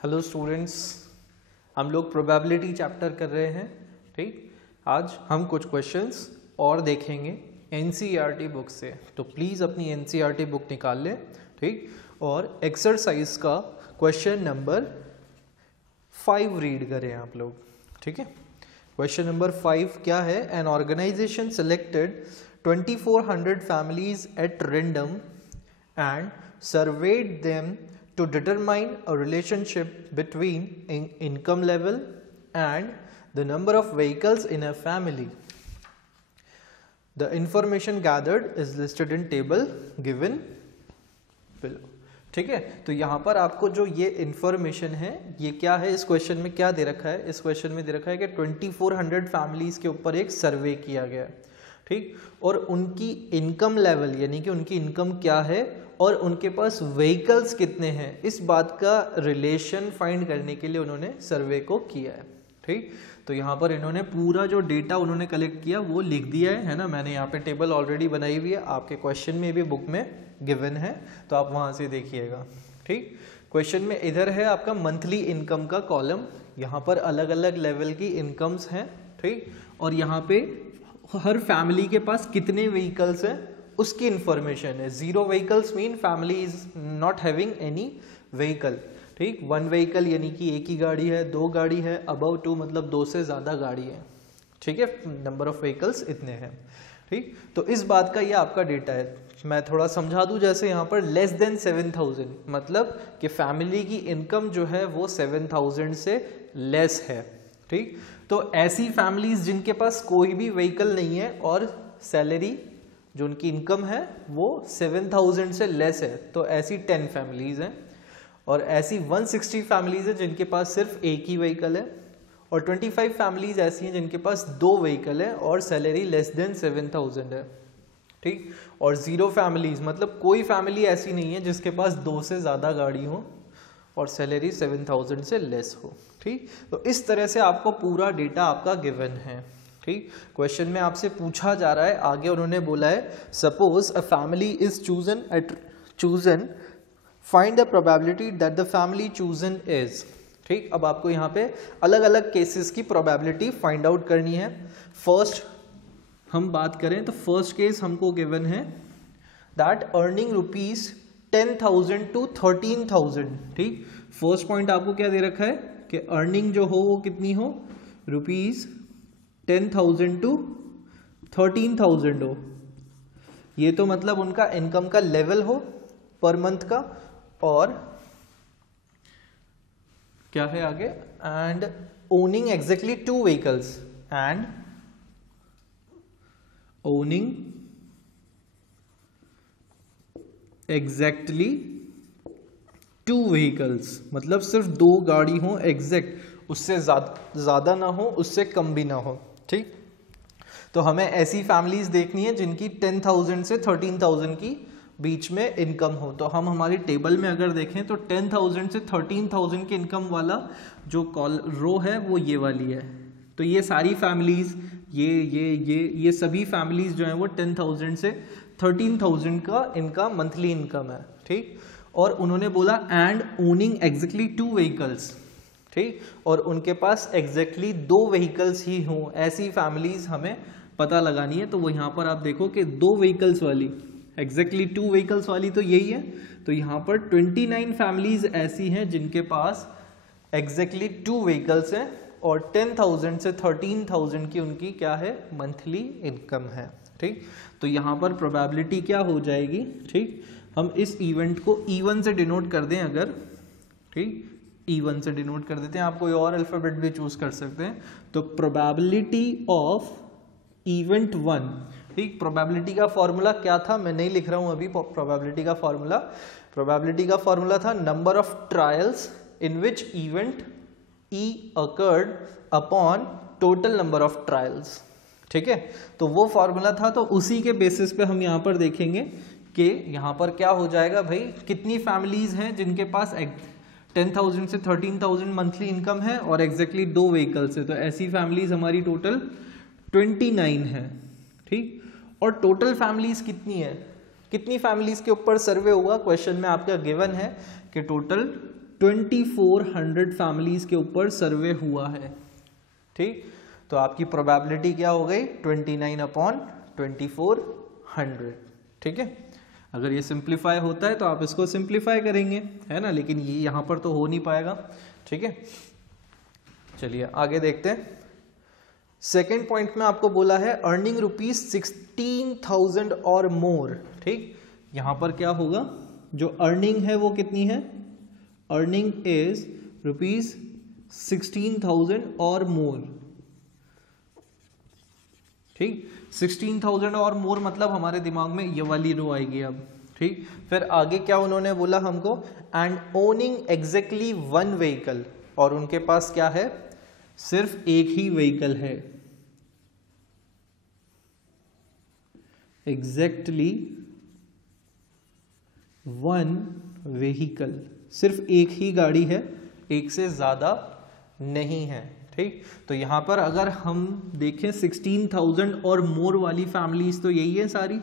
Hello students, हम लोग probability chapter कर रहे हैं। ठीक, आज हम कुछ क्वेश्चंस और देखेंगे एनसीईआरटी बुक से, तो प्लीज़ अपनी एनसीईआरटी बुक निकाल लें। ठीक, और एक्सरसाइज का क्वेश्चन नंबर 5 रीड करें आप लोग। ठीक है, क्वेश्चन नंबर 5 क्या है? An organisation selected 2400 families at random and surveyed them to determine a relationship between income level and the number of vehicles in a family. The information gathered is listed in table given below. ठीक है, तो यहाँ पर आपको जो ये information है ये क्या है, इस क्वेश्चन में क्या दे रखा है? इस क्वेश्चन में दे रखा है कि 2400 फैमिलीज के ऊपर एक सर्वे किया गया है। ठीक, और उनकी इनकम लेवल यानी कि उनकी इनकम क्या है और उनके पास व्हीकल्स कितने हैं, इस बात का रिलेशन फाइंड करने के लिए उन्होंने सर्वे को किया है। ठीक, तो यहाँ पर इन्होंने पूरा जो डेटा उन्होंने कलेक्ट किया वो लिख दिया है ना। मैंने यहाँ पे टेबल ऑलरेडी बनाई हुई है, आपके क्वेश्चन में भी बुक में गिवन है, तो आप वहाँ से देखिएगा। ठीक, क्वेश्चन में इधर है आपका मंथली इनकम का कॉलम, यहाँ पर अलग अलग लेवल की इनकम्स हैं। ठीक, और यहाँ पे हर फैमिली के पास कितने व्हीकल्स हैं उसकी इंफॉर्मेशन है। 0 vehicles mean family is not having any vehicle. ठीक, 1 व्हीकल यानी कि एक ही गाड़ी है, 2 गाड़ी है, अबव 2 मतलब 2 से ज़्यादा गाड़ी है। ठीक है, नंबर ऑफ व्हीकल्स इतने हैं। ठीक, तो इस बात का ये आपका डेटा है। मैं थोड़ा समझा दूं, जैसे यहाँ पर लेस देन 7000 मतलब कि फैमिली की इनकम जो है वो 7000 से लेस है। ठीक, तो ऐसी फैमिलीज जिनके पास कोई भी व्हीकल नहीं है और सैलरी जो उनकी इनकम है वो 7000 से लेस है, तो ऐसी 10 फैमिलीज हैं। और ऐसी 160 फैमिलीज हैं जिनके पास सिर्फ एक ही व्हीकल है, और 25 फैमिलीज ऐसी हैं जिनके पास 2 व्हीकल है और सैलरी लेस देन 7000 है। ठीक, और 0 फैमिलीज मतलब कोई फैमिली ऐसी नहीं है जिसके पास 2 से ज़्यादा गाड़ी हो और सैलरी 7000 से लेस हो। ठीक, तो इस तरह से आपको पूरा डेटा आपका गिवन है। ठीक, क्वेश्चन में आपसे पूछा जा रहा है, आगे उन्होंने बोला है suppose a family is chosen find the probability that the family chosen is. ठीक, अब आपको यहाँ पे अलग अलग केसेस की प्रोबेबिलिटी फाइंड आउट करनी है। फर्स्ट हम बात करें तो फर्स्ट केस हमको गिवन है दैट अर्निंग रुपीज 10,000 to 13,000। ठीक, फर्स्ट पॉइंट आपको क्या दे रखा है कि अर्निंग जो हो वो कितनी हो, रुपीज 10,000 to 13,000 हो। ये तो मतलब उनका इनकम का लेवल हो पर मंथ का, और क्या है आगे, and owning exactly 2 vehicles and owning exactly 2 vehicles मतलब सिर्फ 2 गाड़ी हो एग्जैक्ट, उससे ज्यादा ना हो उससे कम भी ना हो। ठीक, तो हमें ऐसी फैमिलीज देखनी है जिनकी 10,000 से 13,000 की बीच में इनकम हो। तो हम हमारी टेबल में अगर देखें तो 10,000 से 13,000 की इनकम वाला जो रो है वो ये वाली है। तो ये सारी फैमिलीज ये सभी फैमिलीज जो हैं वो 10,000 से 13,000 का इनका मंथली इनकम है। ठीक, और उन्होंने बोला एंड ओनिंग एग्जैक्टली 2 व्हीकल्स। ठीक, और उनके पास एग्जैक्टली 2 व्हीकल्स ही हों, ऐसी फैमिलीज हमें पता लगानी है। तो वो यहाँ पर आप देखो कि 2 व्हीकल्स वाली एग्जैक्टली 2 व्हीकल्स वाली तो यही है। तो यहाँ पर 29 फैमिलीज ऐसी हैं जिनके पास एग्जैक्टली 2 व्हीकल्स हैं और 10,000 से 13,000 की उनकी क्या है, मंथली इनकम है। ठीक, तो यहाँ पर प्रोबेबिलिटी क्या हो जाएगी? ठीक, हम इस इवेंट को E1 से डिनोट कर दें अगर, ठीक, E1 से डिनोट कर देते हैं, आप कोई और अल्फाबेट भी चूज कर सकते हैं। तो प्रोबेबिलिटी ऑफ इवेंट 1। ठीक, प्रोबेबिलिटी का फॉर्मूला क्या था, मैं नहीं लिख रहा हूं अभी प्रोबेबिलिटी का फॉर्मूला। प्रोबेबिलिटी का फॉर्मूला था number of trials in which event E occurred upon total number of trials. ठीक है, तो वो फॉर्मूला था, तो उसी के बेसिस पे हम यहाँ पर देखेंगे कि यहाँ पर क्या हो जाएगा भाई, कितनी फैमिलीज हैं जिनके पास 10,000 से 13,000 मंथली इनकम है और एग्जैक्टली 2 व्हीकल्स है। तो ऐसी फैमिलीज हमारी टोटल 29 है। ठीक, और टोटल फैमिलीज कितनी है, कितनी फैमिलीज के ऊपर सर्वे हुआ, क्वेश्चन में आपका गिवन है कि टोटल 2400 फैमिलीज के ऊपर सर्वे हुआ है। ठीक, तो आपकी प्रोबेबिलिटी क्या हो गई 29/2400। ठीक है, अगर ये सिंप्लीफाई होता है तो आप इसको सिंप्लीफाई करेंगे, है ना, लेकिन ये यहाँ पर तो हो नहीं पाएगा। ठीक है, चलिए आगे देखते हैं। सेकेंड पॉइंट में आपको बोला है अर्निंग ₹16,000 और मोर। ठीक, यहां पर क्या होगा, जो अर्निंग है वो कितनी है, अर्निंग इज ₹16,000 और मोर। ठीक, 16,000 और मोर मतलब हमारे दिमाग में ये वाली रो आएगी अब। ठीक, फिर आगे क्या उन्होंने बोला हमको, एंड ओनिंग एग्जैक्टली 1 व्हीकल, और उनके पास क्या है, सिर्फ एक ही व्हीकल है। एग्जैक्टली 1 व्हीकल, सिर्फ एक ही गाड़ी है, एक से ज्यादा नहीं है। ठीक, तो यहां पर अगर हम देखें 16,000 और मोर वाली फैमिलीज तो यही है सारी,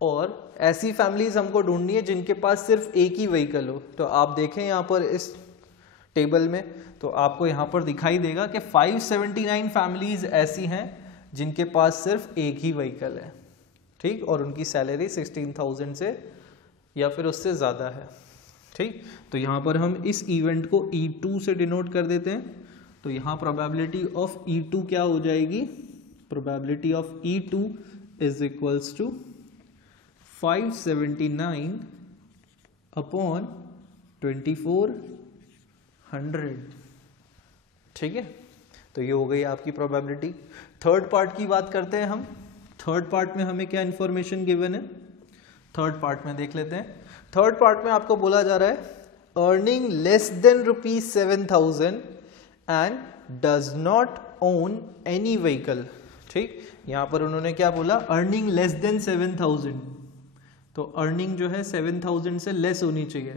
और ऐसी फैमिलीज हमको ढूंढनी है जिनके पास सिर्फ एक ही व्हीकल हो। तो आप देखें यहां पर इस टेबल में, तो आपको यहां पर दिखाई देगा कि 579 फैमिलीज ऐसी हैं जिनके पास सिर्फ एक ही व्हीकल है। ठीक, और उनकी सैलरी 16,000 से या फिर उससे ज़्यादा है। ठीक, तो यहाँ पर हम इस इवेंट को E2 से डिनोट कर देते हैं। तो यहाँ प्रोबेबिलिटी ऑफ E2 क्या हो जाएगी, probability of E2 is equals to 579/2400। ठीक है, तो ये हो गई आपकी प्रोबेबिलिटी। थर्ड पार्ट की बात करते हैं हम। थर्ड पार्ट में हमें क्या इंफॉर्मेशन गिवन है, थर्ड पार्ट में देख लेते हैं। थर्ड पार्ट में आपको बोला जा रहा है earning less than ₹7,000 and does not own any vehicle. ठीक, यहां पर उन्होंने क्या बोला, अर्निंग लेस देन 7,000, तो अर्निंग जो है 7,000 से लेस होनी चाहिए।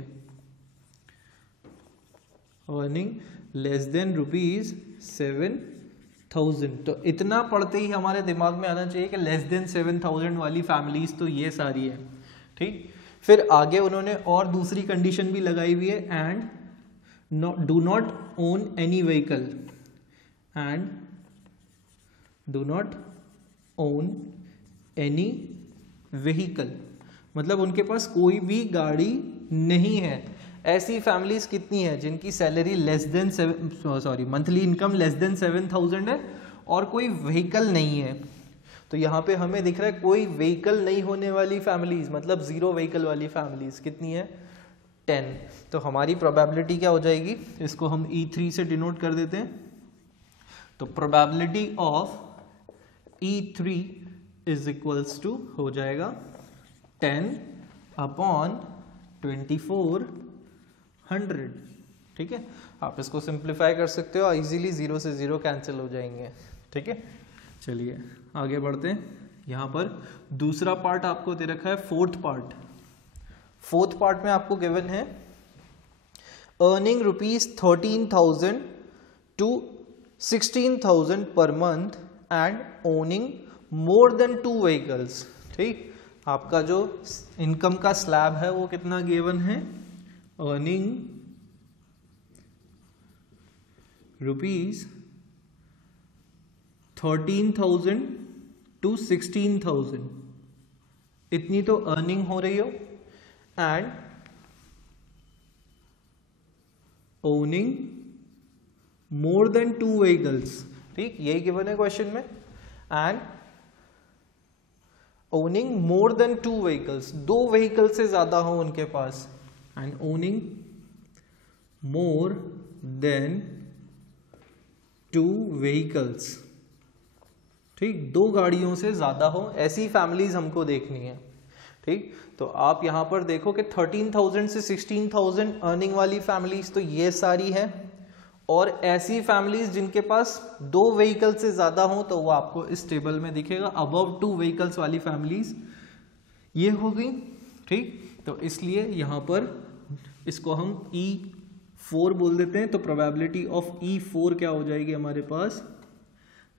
अर्निंग लेस देन ₹7,000, तो इतना पढ़ते ही हमारे दिमाग में आना चाहिए कि लेस देन 7,000 वाली फैमिलीज तो ये सारी है। ठीक, फिर आगे उन्होंने और दूसरी कंडीशन भी लगाई हुई है, and do not own any vehicle, and do not own any vehicle, मतलब उनके पास कोई भी गाड़ी नहीं है। ऐसी फैमिलीज कितनी है जिनकी salary less than monthly income less than 7,000 है और कोई व्हीकल नहीं है। तो यहाँ पे हमें दिख रहा है कोई व्हीकल नहीं होने वाली फैमिलीज, मतलब 0 व्हीकल वाली फैमिलीज कितनी है, 10। तो हमारी प्रोबेबिलिटी क्या हो जाएगी, इसको हम E3 से डिनोट कर देते हैं। तो probability of E3 is equals to हो जाएगा 10/2400। ठीक है, आप इसको सिंप्लीफाई कर सकते हो, इजीली 0 से 0 कैंसिल हो जाएंगे। ठीक है, चलिए आगे बढ़ते हैं। यहाँ पर दूसरा पार्ट आपको दे रखा है, फोर्थ पार्ट। फोर्थ पार्ट में आपको गिवन है earning ₹13,000 to 16,000 per month and owning more than 2 vehicles. ठीक, आपका जो इनकम का स्लैब है वो कितना गिवन है, अर्निंग ₹13,000 to 16,000, इतनी तो अर्निंग हो रही हो, and owning more than 2 vehicles. ठीक, यही गिवन है क्वेश्चन में, and owning more than 2 vehicles, 2 vehicle से ज्यादा हो उनके पास, and owning more than 2 vehicles. ठीक, 2 गाड़ियों से ज्यादा हो, ऐसी फैमिलीज हमको देखनी है। ठीक, तो आप यहां पर देखो कि 13,000 से 16,000 अर्निंग वाली फैमिलीज तो ये सारी है, और ऐसी फैमिलीज जिनके पास 2 व्हीकल से ज्यादा हो तो वो आपको इस टेबल में दिखेगा, अबव 2 व्हीकल्स वाली फैमिलीज ये हो गई। ठीक, तो इसलिए यहां पर इसको हम E4 बोल देते हैं। तो प्रोबेबिलिटी ऑफ E4 क्या हो जाएगी हमारे पास,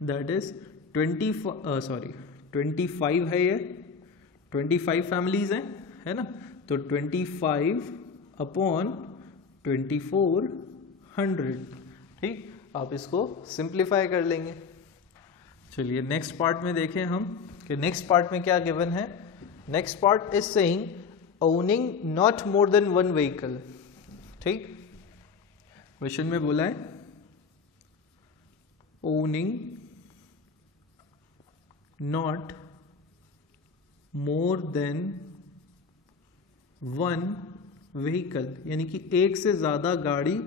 दैट इज 25 है, ये 25 फैमिलीज हैं, है ना, तो 25/2400 2400। ठीक, आप इसको सिंप्लीफाई कर लेंगे। चलिए नेक्स्ट पार्ट में देखें हम कि नेक्स्ट पार्ट में क्या गिवन है। Next part is saying owning not more than one vehicle. ठीक, क्वेश्चन में बोला है owning not more than one vehicle, यानी कि एक से ज्यादा गाड़ी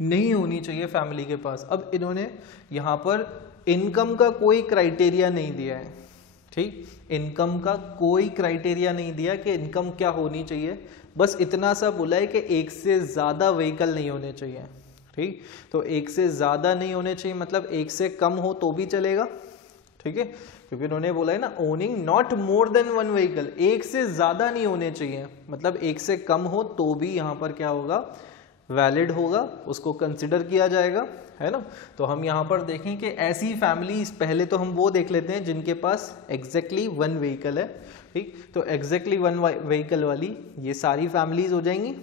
नहीं होनी चाहिए फैमिली के पास। अब इन्होंने यहां पर इनकम का कोई क्राइटेरिया नहीं दिया है। ठीक, इनकम का कोई क्राइटेरिया नहीं दिया कि इनकम क्या होनी चाहिए, बस इतना सा बोला है कि एक से ज्यादा व्हीकल नहीं होने चाहिए। ठीक, तो एक से ज्यादा नहीं होने चाहिए मतलब एक से कम हो तो भी चलेगा। ठीक है, क्योंकि उन्होंने बोला है ना owning not more than one vehicle, एक से ज्यादा नहीं होने चाहिए, मतलब एक से कम हो तो भी यहां पर क्या होगा, वैलिड होगा, उसको कंसिडर किया जाएगा, है ना। तो हम यहाँ पर देखें कि ऐसी फैमिली, पहले तो हम वो देख लेते हैं जिनके पास एग्जैक्टली वन व्हीकल है। ठीक, तो एग्जैक्टली वन व्हीकल वाली ये सारी फैमिलीज हो जाएंगी।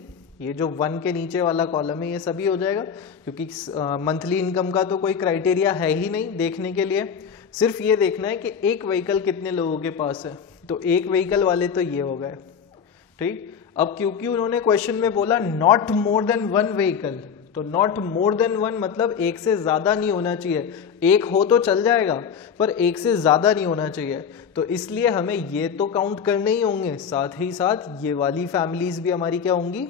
ये जो वन के नीचे वाला कॉलम है ये सभी हो जाएगा, क्योंकि मंथली इनकम का तो कोई क्राइटेरिया है ही नहीं देखने के लिए, सिर्फ ये देखना है कि एक व्हीकल कितने लोगों के पास है। तो एक व्हीकल वाले तो ये हो गए। ठीक, अब क्योंकि उन्होंने क्वेश्चन में बोला not more than one vehicle, तो नॉट मोर देन वन मतलब एक से ज्यादा नहीं होना चाहिए। एक हो तो चल जाएगा पर एक से ज्यादा नहीं होना चाहिए, तो इसलिए हमें ये तो काउंट करने ही होंगे, साथ ही साथ ये वाली फैमिलीज भी हमारी क्या होंगी,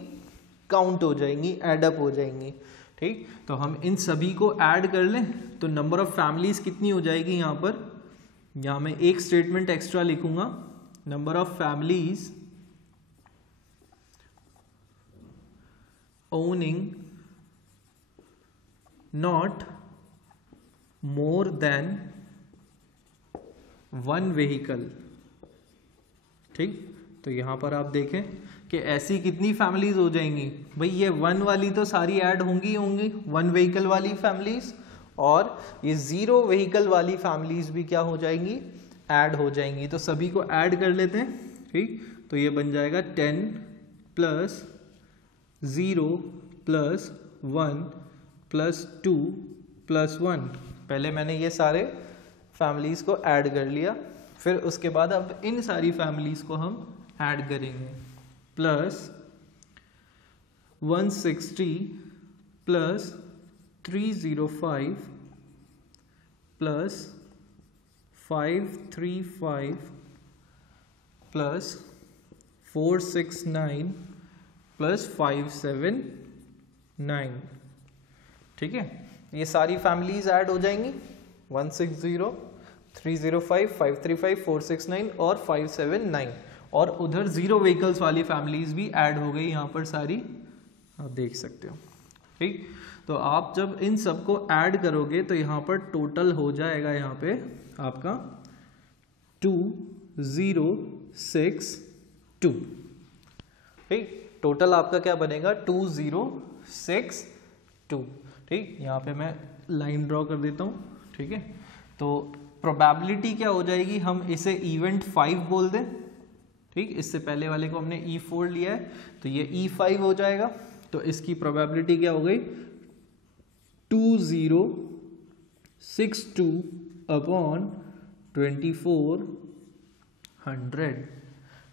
काउंट हो जाएंगी, एडअप हो जाएंगी। ठीक, तो हम इन सभी को ऐड कर लें तो नंबर ऑफ फैमिलीज कितनी हो जाएगी। यहाँ पर यहाँ मैं एक स्टेटमेंट एक्स्ट्रा लिखूंगा, number of families owning not more than one vehicle। ठीक, तो यहां पर आप देखें कि ऐसी कितनी फैमिलीज हो जाएंगी भाई, ये वन वाली तो सारी ऐड होंगी होंगी, वन व्हीकल वाली फैमिलीज, और ये जीरो व्हीकल वाली फैमिलीज भी क्या हो जाएंगी, ऐड हो जाएंगी। तो सभी को ऐड कर लेते हैं। ठीक, तो ये बन जाएगा 10 प्लस 0 प्लस 1 प्लस 2 प्लस 1। पहले मैंने ये सारे फैमिलीज को ऐड कर लिया, फिर उसके बाद अब इन सारी फैमिलीज को हम ऐड करेंगे। Plus 160 plus 305 plus 535 plus 469 plus 579। ठीक है, ये सारी फैमिलीज ऐड हो जाएंगी, 160, 305, 535, 469 और 579, और उधर जीरो व्हीकल्स वाली फैमिलीज भी ऐड हो गई यहाँ पर सारी, आप देख सकते हो। ठीक, तो आप जब इन सबको ऐड करोगे तो यहाँ पर टोटल हो जाएगा यहाँ पे आपका 2062। ठीक, टोटल आपका क्या बनेगा 2062। ठीक, यहाँ पे मैं लाइन ड्रॉ कर देता हूँ। ठीक है, तो प्रोबेबिलिटी क्या हो जाएगी, हम इसे इवेंट 5 बोल दें। ठीक, इससे पहले वाले को हमने E4 लिया है तो ये E5 हो जाएगा, तो इसकी प्रोबेबिलिटी क्या हो गई 2062 अपॉन 2400।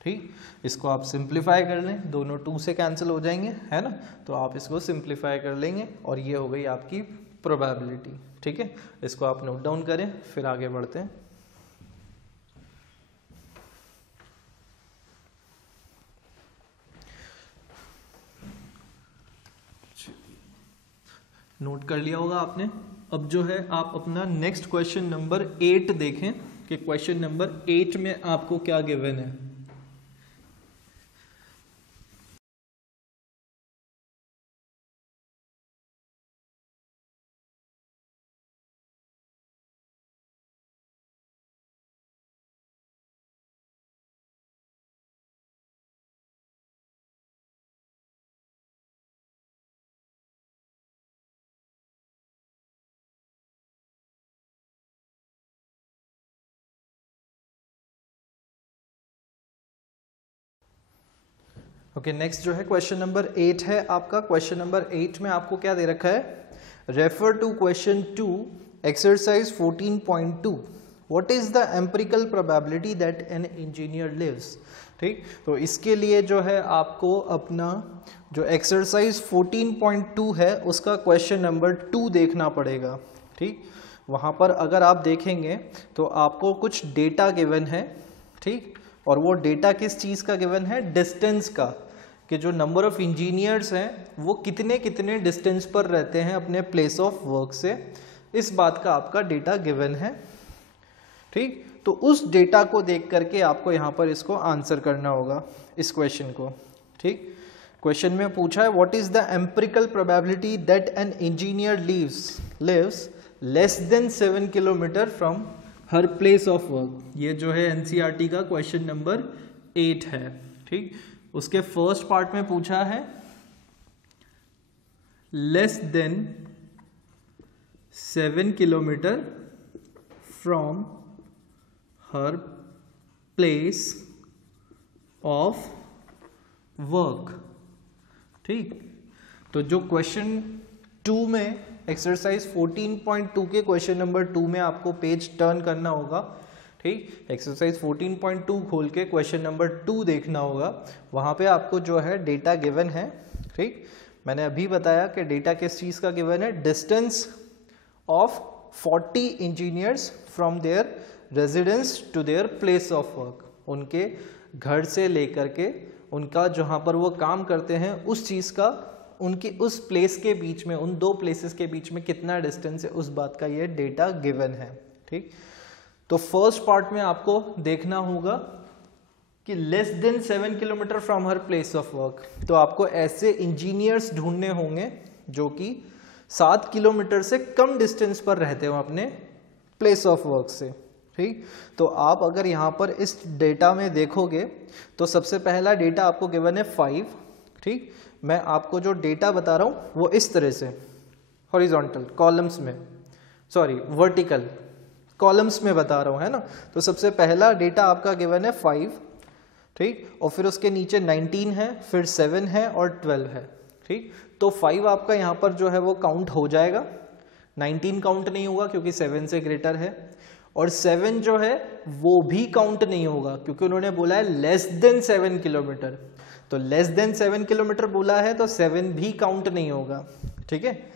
ठीक, इसको आप सिंप्लीफाई कर लें, दोनों 2 से कैंसिल हो जाएंगे, है ना, तो आप इसको सिंप्लीफाई कर लेंगे और ये हो गई आपकी प्रोबेबिलिटी। ठीक है, इसको आप नोट डाउन करें, फिर आगे बढ़ते हैं। नोट कर लिया होगा आपने। अब जो है आप अपना नेक्स्ट क्वेश्चन नंबर 8 देखें कि क्वेश्चन नंबर 8 में आपको क्या गिवन है। ओके, नेक्स्ट जो है क्वेश्चन नंबर 8 है आपका। क्वेश्चन नंबर 8 में आपको क्या दे रखा है, refer to question 2 exercise 14.2 what is the empirical probability that an engineer lives. ठीक, तो इसके लिए जो है आपको अपना जो एक्सरसाइज 14.2 है उसका क्वेश्चन नंबर 2 देखना पड़ेगा। ठीक, वहाँ पर अगर आप देखेंगे तो आपको कुछ डेटा गिवन है। ठीक, और वो डेटा किस चीज़ का गिवन है, डिस्टेंस का, कि जो नंबर ऑफ इंजीनियर्स हैं वो कितने कितने डिस्टेंस पर रहते हैं अपने प्लेस ऑफ वर्क से, इस बात का आपका डेटा गिवन है। ठीक, तो उस डेटा को देख करके आपको यहाँ पर इसको आंसर करना होगा इस क्वेश्चन को। ठीक, क्वेश्चन में पूछा है what is the empirical probability that an engineer lives less than 7 kilometre from her place of work. ये जो है एनसीईआरटी का क्वेश्चन नंबर 8 है। ठीक, उसके फर्स्ट पार्ट में पूछा है less than 7 kilometre from her place of work. ठीक, तो जो क्वेश्चन 2 में एक्सरसाइज 14.2 के क्वेश्चन नंबर 2 में आपको पेज टर्न करना होगा। ठीक, एक्सरसाइज 14.2 खोल के क्वेश्चन नंबर 2 देखना होगा, वहाँ पे आपको जो है डेटा गिवन है। ठीक, मैंने अभी बताया कि डेटा किस चीज़ का गिवन है, distance of 40 engineers from their residence to their place of work. उनके घर से लेकर के उनका जहाँ पर वो काम करते हैं उस चीज़ का, उनकी उस प्लेस के बीच में, उन दो प्लेसेस के बीच में कितना डिस्टेंस है, उस बात का ये डेटा गिवन है। ठीक, तो फर्स्ट पार्ट में आपको देखना होगा कि less than 7 kilometre from her place of work, तो आपको ऐसे इंजीनियर्स ढूंढने होंगे जो कि 7 किलोमीटर से कम डिस्टेंस पर रहते हो अपने प्लेस ऑफ वर्क से। ठीक, तो आप अगर यहाँ पर इस डेटा में देखोगे तो सबसे पहला डेटा आपको गिवन है 5। ठीक, मैं आपको जो डेटा बता रहा हूँ वो इस तरह से हॉरिजॉन्टल कॉलम्स में, सॉरी वर्टिकल कॉलम्स में बता रहा हूँ, है ना। तो सबसे पहला डेटा आपका गिवन है 5। ठीक, और फिर उसके नीचे 19 है, फिर 7 है और 12 है। ठीक, तो 5 आपका यहाँ पर जो है वो काउंट हो जाएगा, 19 काउंट नहीं होगा क्योंकि 7 से ग्रेटर है, और 7 जो है वो भी काउंट नहीं होगा क्योंकि उन्होंने बोला है लेस देन 7 किलोमीटर। तो लेस देन 7 किलोमीटर बोला है तो 7 भी काउंट नहीं होगा। ठीक है,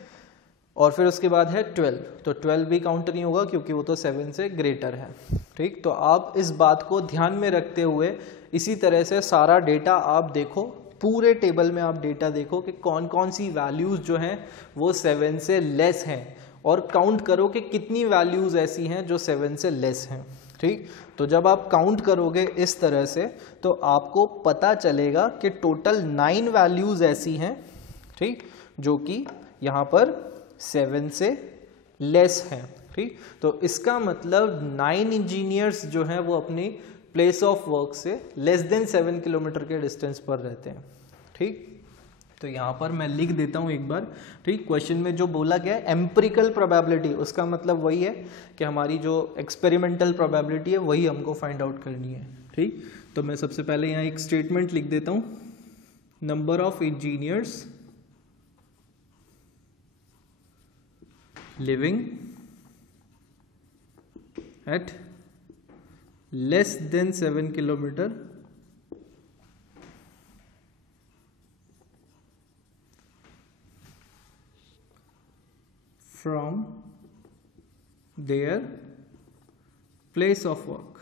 और फिर उसके बाद है 12, तो 12 भी काउंट नहीं होगा क्योंकि वो तो 7 से ग्रेटर है। ठीक, तो आप इस बात को ध्यान में रखते हुए इसी तरह से सारा डेटा आप देखो, पूरे टेबल में आप डेटा देखो कि कौन कौन सी वैल्यूज जो हैं वो 7 से लेस हैं, और काउंट करो कि कितनी वैल्यूज ऐसी हैं जो 7 से लेस हैं। ठीक, तो जब आप काउंट करोगे इस तरह से तो आपको पता चलेगा कि टोटल 9 वैल्यूज ऐसी हैं। ठीक, जो कि यहाँ पर 7 से लेस हैं। ठीक, तो इसका मतलब 9 इंजीनियर्स जो हैं वो अपनी प्लेस ऑफ वर्क से लेस देन 7 किलोमीटर के डिस्टेंस पर रहते हैं। ठीक, तो यहाँ पर मैं लिख देता हूँ एक बार। ठीक, क्वेश्चन में जो बोला गया है एम्पिरिकल प्रोबेबिलिटी, उसका मतलब वही है कि हमारी जो एक्सपेरिमेंटल प्रोबेबिलिटी है वही हमको फाइंड आउट करनी है। ठीक, तो मैं सबसे पहले यहाँ एक स्टेटमेंट लिख देता हूँ, number of engineers living eight less than 7 kilometre from their place of work।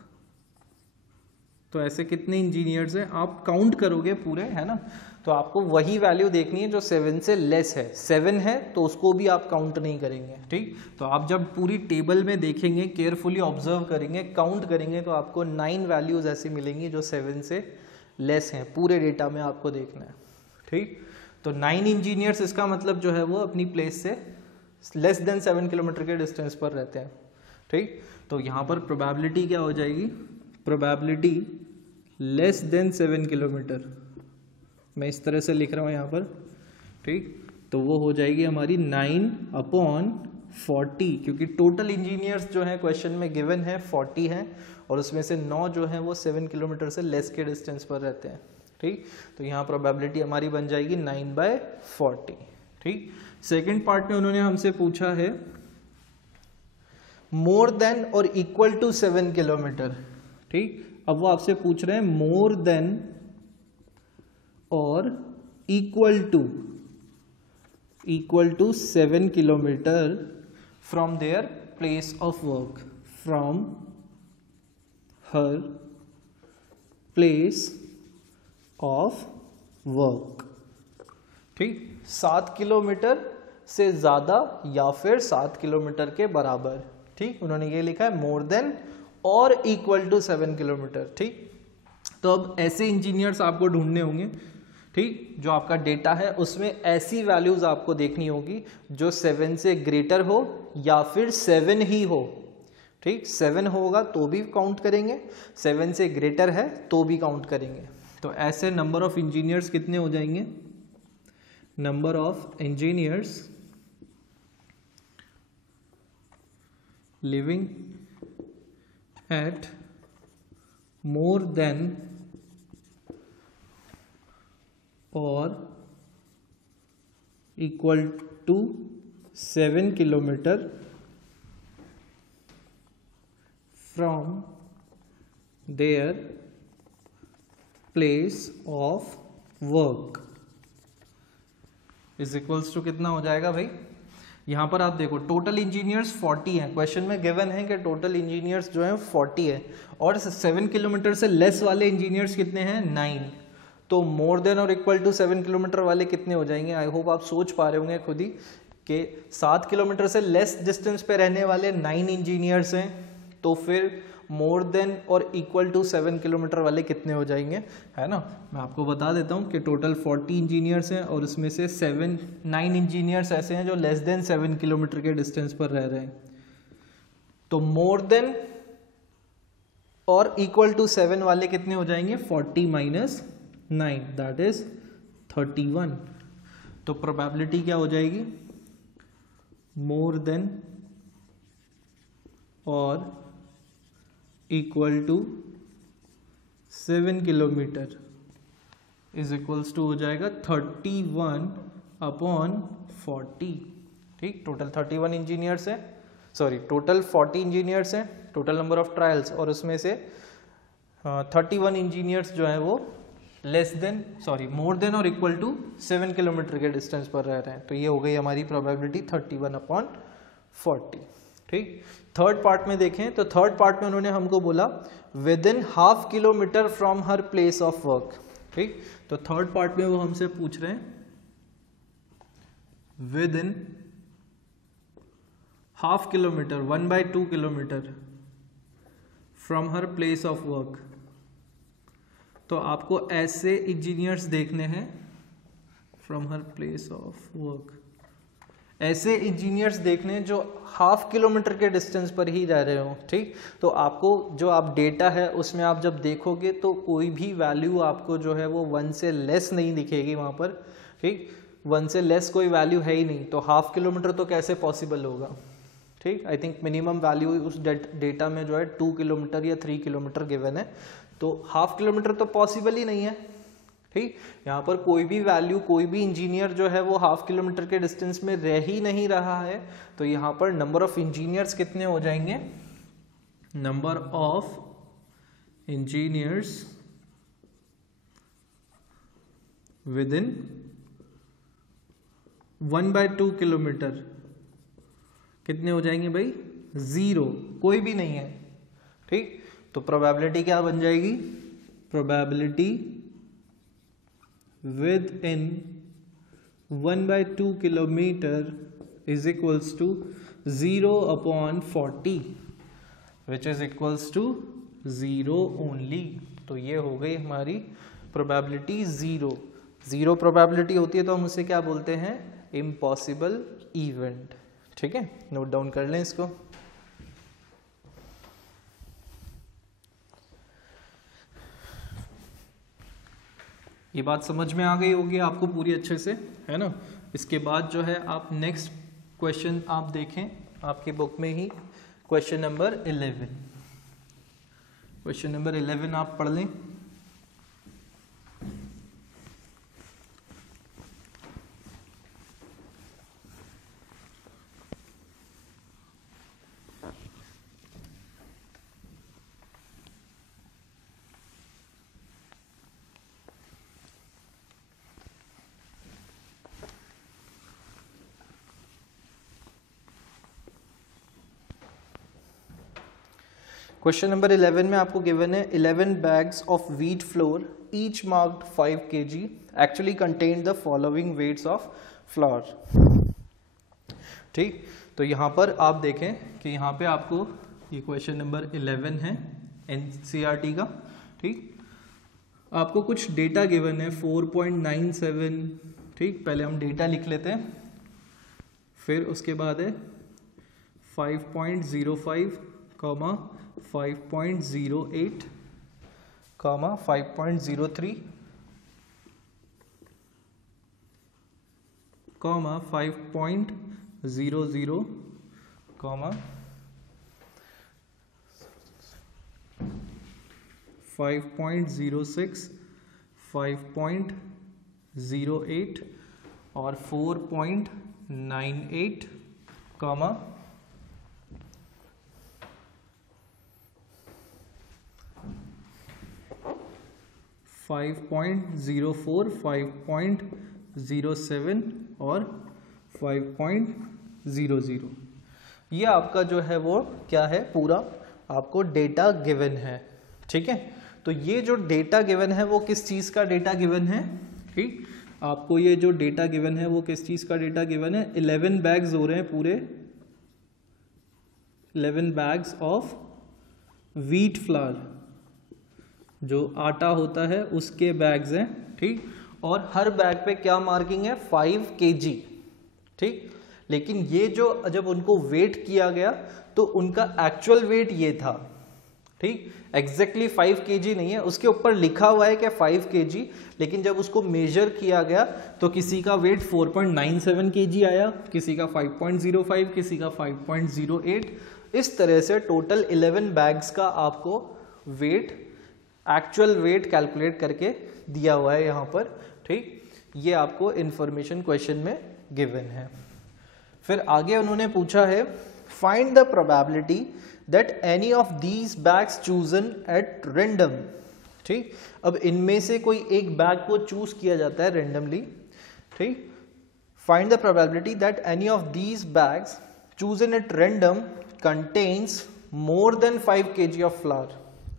तो ऐसे कितने इंजीनियर्स हैं आप काउंट करोगे पूरे, है ना, तो आपको वही वैल्यू देखनी है जो 7 से लेस है। 7 है तो उसको भी आप काउंट नहीं करेंगे। ठीक, तो आप जब पूरी टेबल में देखेंगे, केयरफुली ऑब्जर्व करेंगे, काउंट करेंगे तो आपको 9 वैल्यूज ऐसी मिलेंगी जो 7 से लेस हैं। पूरे डेटा में आपको देखना है। ठीक, तो 9 इंजीनियर्स, इसका मतलब जो है वो अपनी प्लेस से लेस देन 7 किलोमीटर के डिस्टेंस पर रहते हैं। ठीक, तो यहाँ पर प्रोबेबिलिटी क्या हो जाएगी, प्रोबेबिलिटी लेस देन 7 किलोमीटर, मैं इस तरह से लिख रहा हूँ यहाँ पर। ठीक, तो वो हो जाएगी हमारी 9/40, क्योंकि टोटल इंजीनियर्स जो है क्वेश्चन में गिवन है 40 हैं और उसमें से 9 जो है वो 7 किलोमीटर से लेस के डिस्टेंस पर रहते हैं। ठीक। तो यहाँ प्रोबेबिलिटी हमारी बन जाएगी 9/40। ठीक। सेकेंड पार्ट में उन्होंने हमसे पूछा है मोर देन और इक्वल टू 7 किलोमीटर। ठीक। अब वो आपसे पूछ रहे हैं मोर देन और equal to 7 kilometre from there place of work, from her place of work. ठीक। 7 किलोमीटर से ज्यादा या फिर 7 किलोमीटर के बराबर। ठीक। उन्होंने ये लिखा है मोर देन और इक्वल टू 7 किलोमीटर। ठीक। तो अब ऐसे इंजीनियर्स आपको ढूंढने होंगे। ठीक। जो आपका डेटा है उसमें ऐसी वैल्यूज आपको देखनी होगी जो 7 से ग्रेटर हो या फिर 7 ही हो। ठीक। 7 होगा तो भी काउंट करेंगे, 7 से ग्रेटर है तो भी काउंट करेंगे। तो ऐसे नंबर ऑफ इंजीनियर्स कितने हो जाएंगे? Number of engineers living at more than और equal to 7 kilometre from there place of work is equals to कितना हो जाएगा भाई? यहां पर आप देखो टोटल इंजीनियर्स 40 हैं, क्वेश्चन में गिवन है कि टोटल इंजीनियर्स जो है 40 है और 7 किलोमीटर से लेस वाले इंजीनियर्स कितने हैं? 9। तो मोर देन और इक्वल टू 7 किलोमीटर वाले कितने हो जाएंगे? आई होप आप सोच पा रहे होंगे खुद ही कि 7 किलोमीटर से लेस डिस्टेंस पे रहने वाले 9 इंजीनियर्स हैं, तो फिर मोर देन और इक्वल टू 7 किलोमीटर वाले कितने हो जाएंगे, है ना। मैं आपको बता देता हूँ कि टोटल 40 इंजीनियर्स हैं और उसमें से 9 इंजीनियर्स ऐसे हैं जो लेस देन 7 किलोमीटर के डिस्टेंस पर रह रहे हैं। तो मोर देन और इक्वल टू 7 वाले कितने हो जाएंगे? 40 माइनस 9 दैट इज 31। तो प्रोबेबिलिटी क्या हो जाएगी? मोर देन और equal to 7 kilometre is equals to हो जाएगा 31/40। ठीक। टोटल 31 इंजीनियर्स हैं, सॉरी टोटल 40 इंजीनियर्स हैं, टोटल नंबर ऑफ ट्रायल्स, और उसमें से 31 इंजीनियर्स जो है वो मोर देन और इक्वल टू 7 किलोमीटर के डिस्टेंस पर रह रहे हैं। तो ये हो गई हमारी प्रोबेबिलिटी 31/40। ठीक। थर्ड पार्ट में देखें तो थर्ड पार्ट में उन्होंने हमको बोला with in ½ kilometre from her place of work. ठीक। तो थर्ड पार्ट में वो हमसे पूछ रहे हैं with in ½ kilometre 1/2 kilometre from her place of work. तो आपको ऐसे इंजीनियर्स देखने हैं from her place of work, ऐसे इंजीनियर्स देखने जो ½ किलोमीटर के डिस्टेंस पर ही रह रहे हो। ठीक। तो आपको जो आप डेटा है उसमें आप जब देखोगे तो कोई भी वैल्यू आपको जो है वो 1 से लेस नहीं दिखेगी वहां पर। ठीक। 1 से लेस कोई वैल्यू है ही नहीं, तो ½ किलोमीटर तो कैसे पॉसिबल होगा। ठीक। आई थिंक मिनिमम वैल्यू उस डेटा में जो है 2 किलोमीटर या 3 किलोमीटर गिवन है, तो ½ किलोमीटर तो पॉसिबल ही नहीं है। ठीक। यहाँ पर कोई भी वैल्यू, कोई भी इंजीनियर जो है वो ½ किलोमीटर के डिस्टेंस में रह ही नहीं रहा है, तो यहाँ पर नंबर ऑफ इंजीनियर्स कितने हो जाएंगे? Number of engineers with in 1/2 kilometre कितने हो जाएंगे भाई? 0, कोई भी नहीं है। ठीक। तो प्रोबेबिलिटी क्या बन जाएगी? Probability within 1/2 kilometre is equals to 0/40 which is equals to 0 only. तो ये हो गई हमारी प्रोबेबिलिटी 0। 0 प्रोबेबिलिटी होती है तो हम उसे क्या बोलते हैं? Impossible event. ठीक है, नोट डाउन कर लें इसको। ये बात समझ में आ गई होगी आपको पूरी अच्छे से, है ना। इसके बाद जो है आप नेक्स्ट क्वेश्चन आप देखें आपकी बुक में ही, क्वेश्चन नंबर 11। क्वेश्चन नंबर 11 आप पढ़ लें। क्वेश्चन नंबर 11 में आपको गिवन है 11 bags of wheat flour each marked 5 kg actually contain the following weights of flour। ठीक, तो यहाँ पर आप देखें कि यहाँ पे आपको ये क्वेश्चन नंबर 11 है NCERT का। ठीक, आपको कुछ डेटा गिवन है 4.97। ठीक, पहले हम डेटा लिख लेते हैं, फिर उसके बाद है 5.05, 5.08, 5.03, 5.00, 5.06, 5.08 और 4.98, 5.04, 5.07 और 5.00। ये आपका जो है वो क्या है, पूरा आपको डेटा गिवन है। ठीक है, तो ये जो डेटा गिवन है वो किस चीज़ का डेटा गिवन है? ठीक, आपको ये जो डेटा गिवन है वो किस चीज़ का डेटा गिवन है? 11 बैग्स हो रहे हैं पूरे, 11 बैग्स ऑफ व्हीट फ्लावर, जो आटा होता है उसके बैग्स हैं। ठीक, और हर बैग पे क्या मार्किंग है? 5 kg। ठीक, लेकिन ये जो जब उनको वेट किया गया तो उनका एक्चुअल वेट ये था। ठीक, एग्जैक्टली 5 kg नहीं है, उसके ऊपर लिखा हुआ है कि 5 kg, लेकिन जब उसको मेजर किया गया तो किसी का वेट 4.97 kg आया, किसी का 5.05, किसी का 5.08। इस तरह से टोटल 11 बैग्स का आपको वेट, एक्चुअल वेट कैलकुलेट करके दिया हुआ है यहाँ पर। ठीक, ये आपको इंफॉर्मेशन क्वेश्चन में गिवन है। फिर आगे उन्होंने पूछा है find the probability that any of these bags chosen at random. ठीक, अब इनमें से कोई एक बैग को चूज किया जाता है रेंडमली। ठीक, find the probability that any of these bags chosen at random contains more than 5 kg of flower.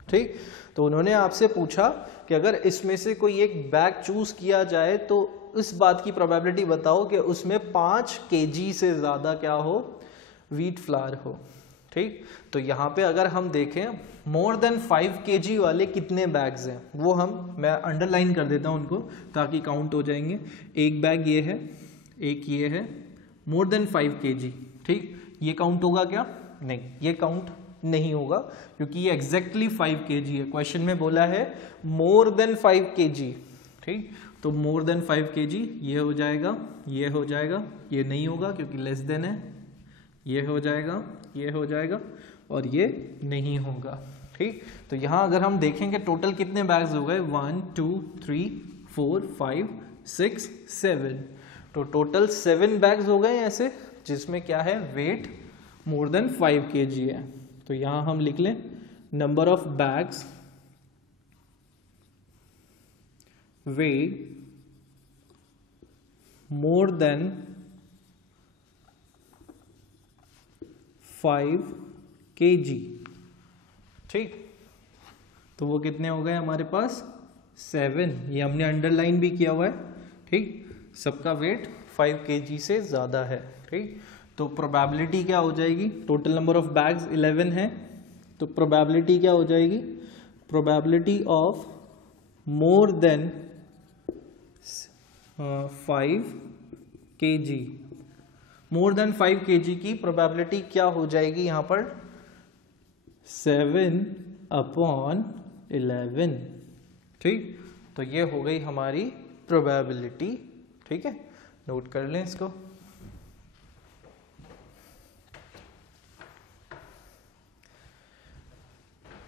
ठीक, तो उन्होंने आपसे पूछा कि अगर इसमें से कोई एक बैग चूज किया जाए तो इस बात की प्रोबेबिलिटी बताओ कि उसमें 5 kg से ज़्यादा क्या हो, व्हीट फ्लावर हो। ठीक, तो यहाँ पे अगर हम देखें मोर देन 5 kg वाले कितने बैग्स हैं वो मैं अंडरलाइन कर देता हूँ उनको ताकि काउंट हो जाएंगे। एक बैग ये है, एक ये है, मोर देन 5 kg। ठीक, ये काउंट होगा क्या? नहीं, ये काउंट नहीं होगा क्योंकि ये एग्जैक्टली 5 kg है। क्वेश्चन में बोला है मोर देन 5 kg। ठीक, तो मोर देन 5 kg ये हो जाएगा, ये हो जाएगा, ये नहीं होगा क्योंकि लेस देन है, ये हो जाएगा, ये हो जाएगा और ये नहीं होगा। ठीक, तो यहाँ अगर हम देखेंगे टोटल कितने बैग्स हो गए 1 2 3 4 5 6 7, तो टोटल 7 बैग्स हो गए ऐसे जिसमें क्या है, वेट मोर देन 5 kg है। तो यहाँ हम लिख लें number of bags weigh more than 5 kg। ठीक, तो वो कितने हो गए हमारे पास 7, ये हमने अंडरलाइन भी किया हुआ है। ठीक, सबका वेट 5 kg से ज़्यादा है। ठीक, तो प्रोबेबिलिटी क्या हो जाएगी, टोटल नंबर ऑफ बैग्स 11 है, तो प्रोबेबिलिटी क्या हो जाएगी, probability of more than 5 kg, more than 5 kg की प्रोबेबिलिटी क्या हो जाएगी यहाँ पर 7/11। ठीक, तो ये हो गई हमारी प्रोबेबिलिटी। ठीक है, नोट कर लें इसको।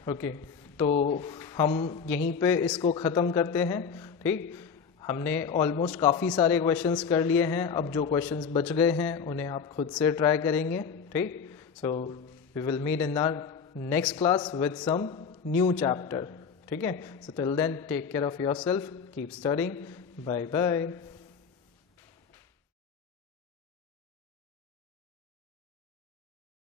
ओके, तो हम यहीं पे इसको ख़त्म करते हैं। ठीक, हमने ऑलमोस्ट काफ़ी सारे क्वेश्चंस कर लिए हैं, अब जो क्वेश्चंस बच गए हैं उन्हें आप खुद से ट्राई करेंगे। ठीक, so we will meet in our next class with some new chapter. ठीक है, so till then take care of yourself, keep studying, bye bye.